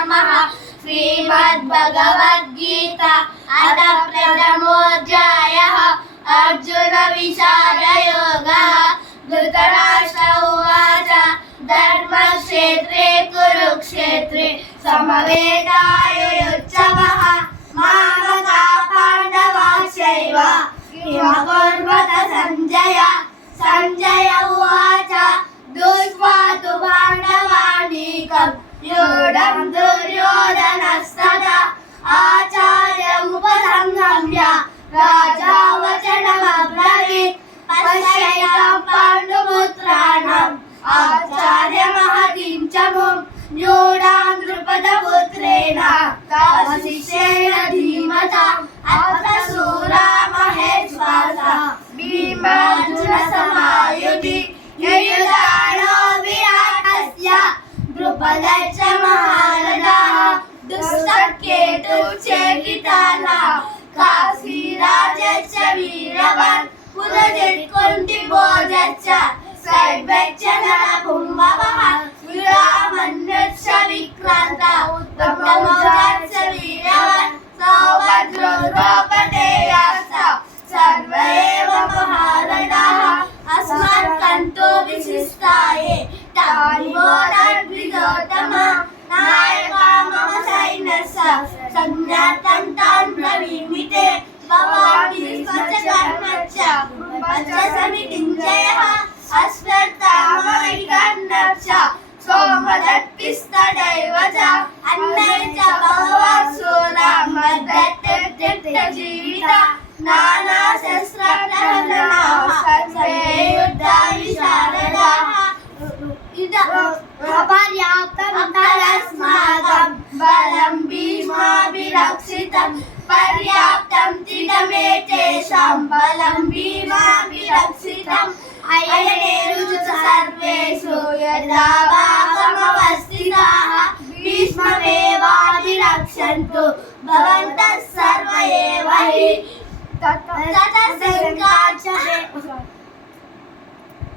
नमः। श्रीमद्भगवद्गीता अथ प्रथमोऽध्यायः अर्जुन विषादयोगः। धृतराष्ट्र उवाच धर्मक्षेत्रे कुरुक्षेत्रे समवेतायुयुत्सवः मामका पाण्डवाश्चैव किमकुर्वत सञ्जय। सञ्जय उवाच दृष्ट्वा तु पाण्डवानीकं व्यूढं दुर्योधनस्तदा आचार्यमुपसंगम्य राजा वचनमब्रवीत् पश्यैतां पाण्डुपुत्राणाम् आचार्यमहतीं च मुं व्यूढां द्रुपदपुत्रेण तव शिष्येण धीमता अत्रसूरा महेश्वासा भीमार्जुनसमायुधि ययुधानो विराटस्य द्रुपदश्च महारथः दुष्टकेतुश्चेकितानः काशीराजश्च वीरवान् पुरजित्कुन्तिभोजश्च सर्वश्च नरपुङ्गवः विरामन्युश्च विक्रान्त उत्तमौजाश्च वीरवान् सौभद्रो द्रौपदेयाश्च सर्व एव महारथाः अस्मत्कन्तो विशिष्टाये तानि वोढद्विजोत्तमा नायका मम सैन्यस्य संज्ञातं तान् ब्रवीमि ते भवान् विश्वस्य कर्मच्च कृपच्च समितिञ्जयः अश्वत्थामैकर्णश्च सोमदत्तिस्तदैव च अन्ये च बहवः शूरा मद्दत्तिर्दिष्टजीविता नानाशस्त्रप्रहरणाः सर्वे युद्धविशारदाः पर्याप्तमस्माकं बलं भीष्माभिरक्षितं पर्याप्तं तिदमेतेषां बलं भीमाभिरक्षितम् अयनेषु सर्वेषु यदा भागमवस्थिताः भीष्ममेवाभिरक्षन्तु भवन्